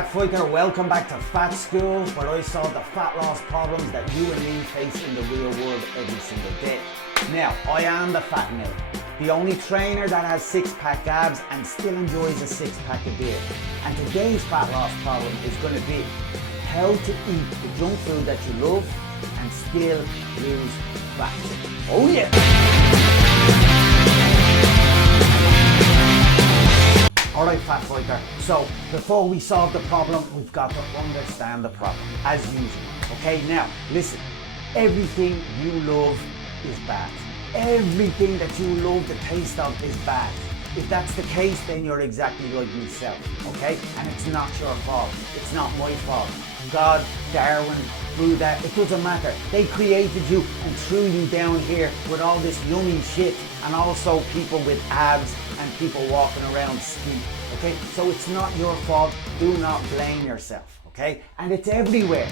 Fat Fighter, welcome back to Fat School, where I solve the fat loss problems that you and me face in the real world every single day. Now, I am the Fat Miller, the only trainer that has six-pack abs and still enjoys a six-pack of beer. And today's fat loss problem is going to be how to eat the junk food that you love and still lose fat. Oh yeah! Alright, Fat Fighter, so before we solve the problem, we've got to understand the problem, as usual. Okay, now, listen, everything you love is bad. Everything that you love the taste of is bad. If that's the case, then you're exactly like myself, okay? And it's not your fault. It's not my fault. God, Darwin, Buddha, it doesn't matter. They created you and threw you down here with all this yummy shit, and also people with abs and people walking around skinny, okay? So it's not your fault. Do not blame yourself, okay? And it's everywhere.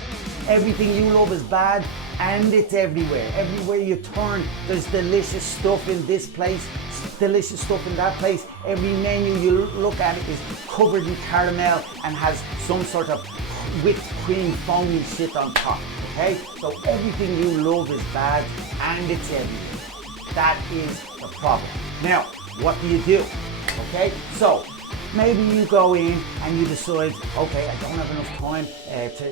Everything you love is bad, and it's everywhere. Everywhere you turn, there's delicious stuff in this place, delicious stuff in that place. Every menu you look at is covered in caramel and has some sort of whipped cream foamy shit on top, okay? So everything you love is bad, and it's everywhere. That is the problem. Now, what do? Okay, so maybe you go in and you decide, okay, I don't have enough time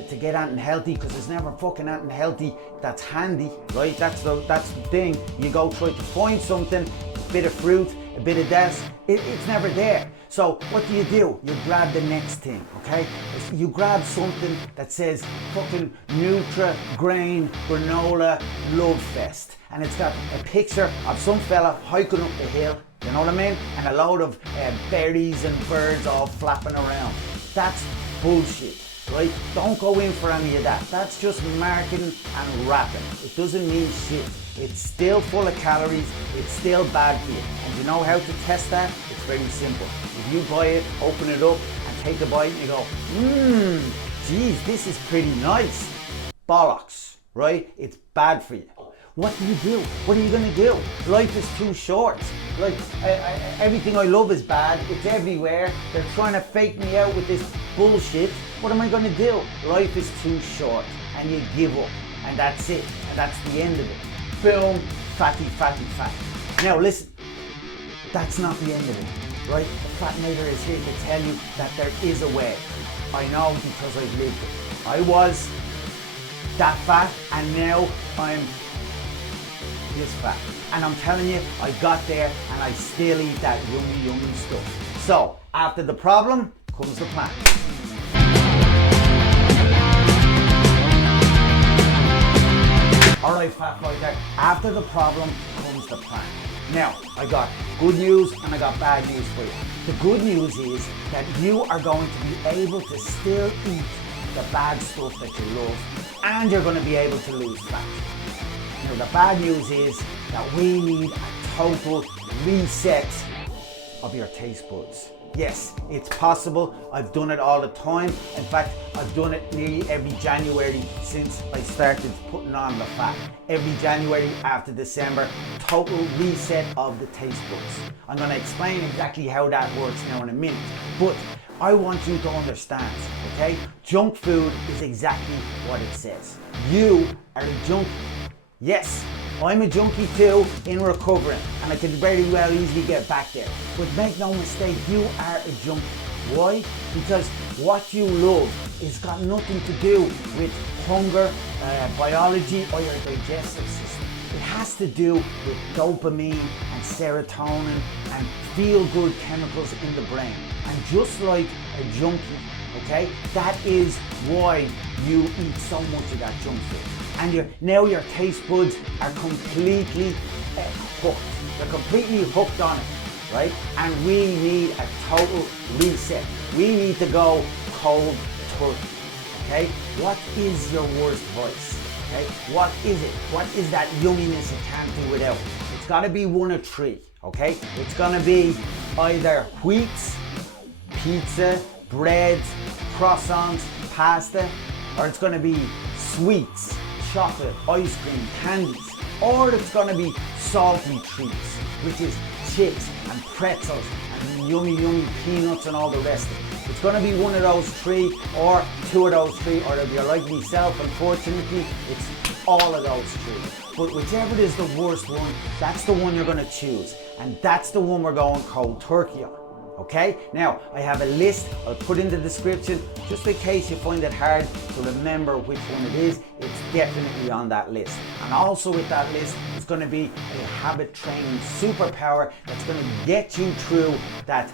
to get anything healthy, because there's never fucking anything healthy that's handy, right? That's the thing. You go try to find something, a bit of fruit, a bit of this, it's never there. So what do? You grab the next thing, okay? You grab something that says fucking Nutra Grain Granola Love Fest, and it's got a picture of some fella hiking up the hill, you know what I mean? And a load of berries and birds all flapping around. That's bullshit, right? Don't go in for any of that. That's just marketing and rapping. It doesn't mean shit. It's still full of calories. It's still bad for you. And you know how to test that? It's very simple. If you buy it, open it up, and take a bite, and you go, geez, this is pretty nice. Bollocks, right? It's bad for you. What do? What are you gonna do? Life is too short. Like, everything I love is bad. It's everywhere. They're trying to fake me out with this bullshit. What am I gonna do? Life is too short, and you give up, and that's it, and that's the end of it. Boom, fatty, fatty, fatty. Now listen, that's not the end of it, right? The Fat Mater is here to tell you that there is a way. I know, because I've lived it. I was that fat, and now I'm this fat. And I'm telling you, I got there, and I still eat that yummy, yummy stuff. So, after the problem comes the plan. Alright, Fat Fighter, after the problem comes the plan. Now, I got good news and I got bad news for you. The good news is that you are going to be able to still eat the bad stuff that you love, and you're going to be able to lose fat. Now, the bad news is that we need a total reset of your taste buds. Yes, it's possible. I've done it all the time. In fact, I've done it nearly every January since I started putting on the fat. Every January after December, total reset of the taste buds. I'm going to explain exactly how that works now in a minute. But I want you to understand, okay? Junk food is exactly what it says. You are a junkie. Yes, I'm a junkie too, in recovering, and I could very well easily get back there. But make no mistake, you are a junkie. Why? Because what you love has got nothing to do with hunger, biology, or your digestive system. It has to do with dopamine and serotonin and feel-good chemicals in the brain. And just like a junkie, okay, that is why you eat so much of that junk food. And now your taste buds are completely hooked. They're completely hooked on it, right? And we need a total reset. We need to go cold turkey, okay? What is your worst vice, okay? What is it? What is that yumminess you can't do without? It's gotta be one of three, okay? It's gonna be either wheats, pizza, bread, croissants, pasta, or it's gonna be sweets, chocolate, ice cream, candies, or it's going to be salty treats, which is chips and pretzels and yummy, yummy peanuts and all the rest of it. It's going to be one of those three or two of those three, or if you're like myself, unfortunately, it's all of those three. But whichever is the worst one, that's the one you're going to choose. And that's the one we're going cold turkey on. Okay? Now, I have a list I'll put in the description just in case you find it hard to remember which one it is. It's definitely on that list. And also with that list is going to be a habit training superpower that's going to get you through that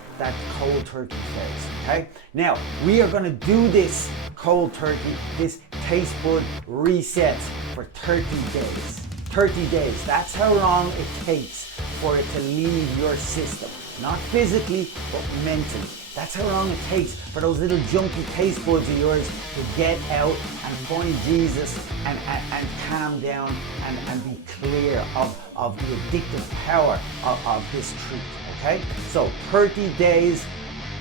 cold turkey phase. Okay? Now, we are going to do this cold turkey, this taste bud reset for 30 days. 30 days. That's how long it takes for it to leave your system. Not physically, but mentally. That's how long it takes for those little junky taste buds of yours to get out and find Jesus and calm down and be clear of the addictive power of this treat, okay? So 30 days,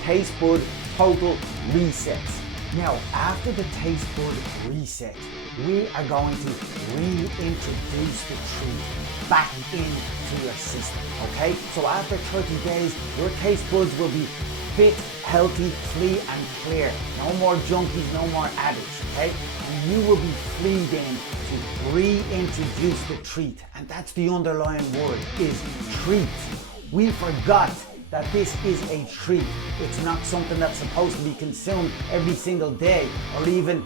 taste bud total resets. Now, after the taste bud reset, we are going to reintroduce the treat back into your system, okay? So after 30 days, your taste buds will be fit, healthy, free and clear. No more junkies, no more addicts, okay? And you will be free then to reintroduce the treat. And that's the underlying word, is treat. We forgot that this is a treat. It's not something that's supposed to be consumed every single day or even,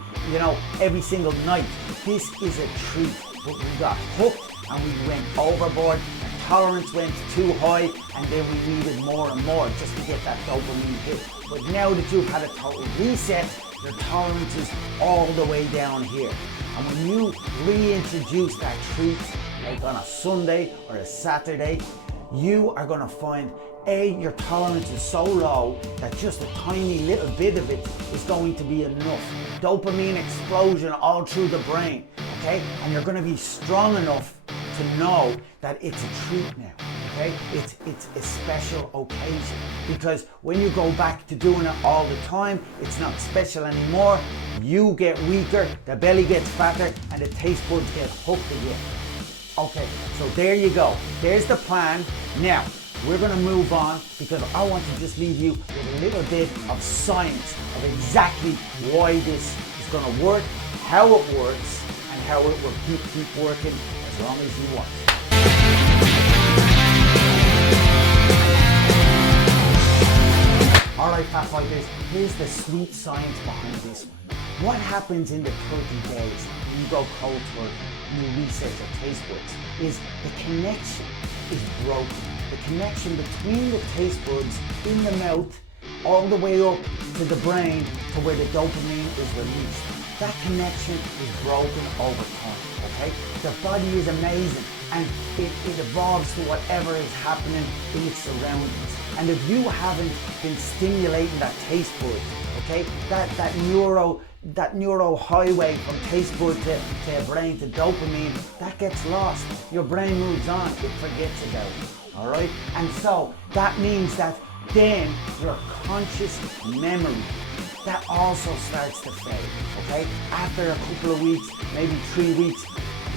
every single night. This is a treat. But we got hooked and we went overboard. Our tolerance went too high and then we needed more and more just to get that dopamine hit. But now that you've had a total reset, your tolerance is all the way down here. And when you reintroduce that treat, like on a Sunday or a Saturday, you are going to find your tolerance is so low that just a tiny little bit of it is going to be enough. Dopamine explosion all through the brain, okay? And you're going to be strong enough to know that it's a treat now, okay? It's a special occasion, because when you go back to doing it all the time, it's not special anymore. You get weaker, the belly gets fatter, and the taste buds get hooked again. Okay, so there you go. There's the plan. Now, we're going to move on because I want to just leave you with a little bit of science of exactly why this is going to work, how it works, and how it will keep working as long as you want. Alright, Fat Fighters, here's the sweet science behind this one. What happens in the 30 days when you go cold turkey and you reset your taste buds is the connection is broken. The connection between the taste buds in the mouth all the way up to the brain to where the dopamine is released. That connection is broken over time, okay? The body is amazing and it evolves to whatever is happening in its surroundings. And if you haven't been stimulating that taste bud, okay, that neuro highway from taste bud to brain to dopamine, that gets lost. Your brain moves on, it forgets about it. All right, and so that means that then your conscious memory, that also starts to fade, okay? After a couple of weeks, maybe 3 weeks,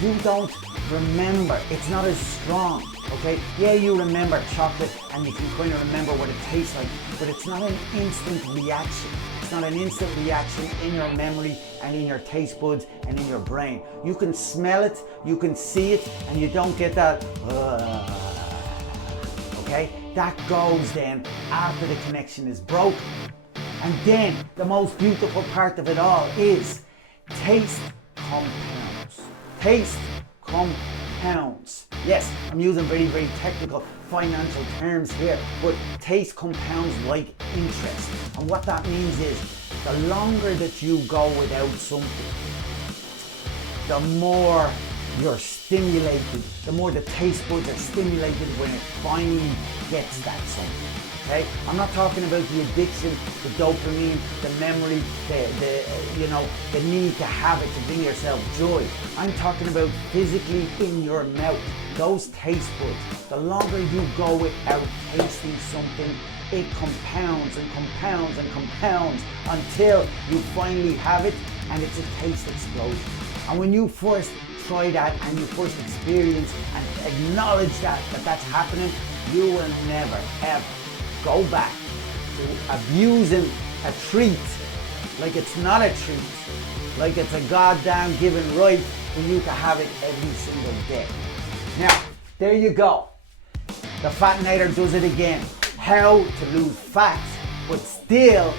you don't remember, it's not as strong, okay? Yeah, you remember chocolate and you can kind of remember what it tastes like, but it's not an instant reaction. It's not an instant reaction in your memory and in your taste buds and in your brain. You can smell it, you can see it, and you don't get that, okay? That goes then after the connection is broken. And then the most beautiful part of it all is taste compounds. Taste compounds. Yes, I'm using very, very technical financial terms here, but taste compounds like interest. And what that means is the longer that you go without something, the more you're stimulated, the more the taste buds are stimulated when it finally gets that something. Okay? I'm not talking about the addiction, the dopamine, the memory, the need to have it to bring yourself joy. I'm talking about physically in your mouth. Those taste buds, the longer you go without tasting something, it compounds and compounds and compounds until you finally have it and it's a taste explosion. And when you first try that and you first experience and acknowledge that's happening, you will never ever go back to abusing a treat, like it's not a treat, like it's a goddamn given right for you to have it every single day. Now, there you go. The Fatinator does it again. How to lose fat, but still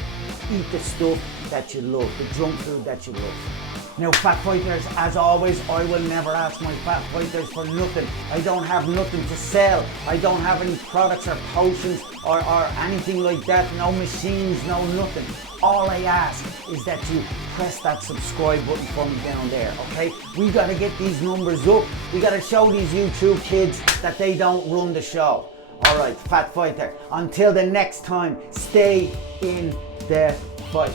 eat the stuff that you love, the junk food that you love. Now, fat fighters, as always, I will never ask my fat fighters for nothing. I don't have nothing to sell. I don't have any products or potions or anything like that. No machines, no nothing. All I ask is that you press that subscribe button for me down there, okay? We gotta get these numbers up. We gotta show these YouTube kids that they don't run the show. All right, fat fighter, until the next time, stay in the fight.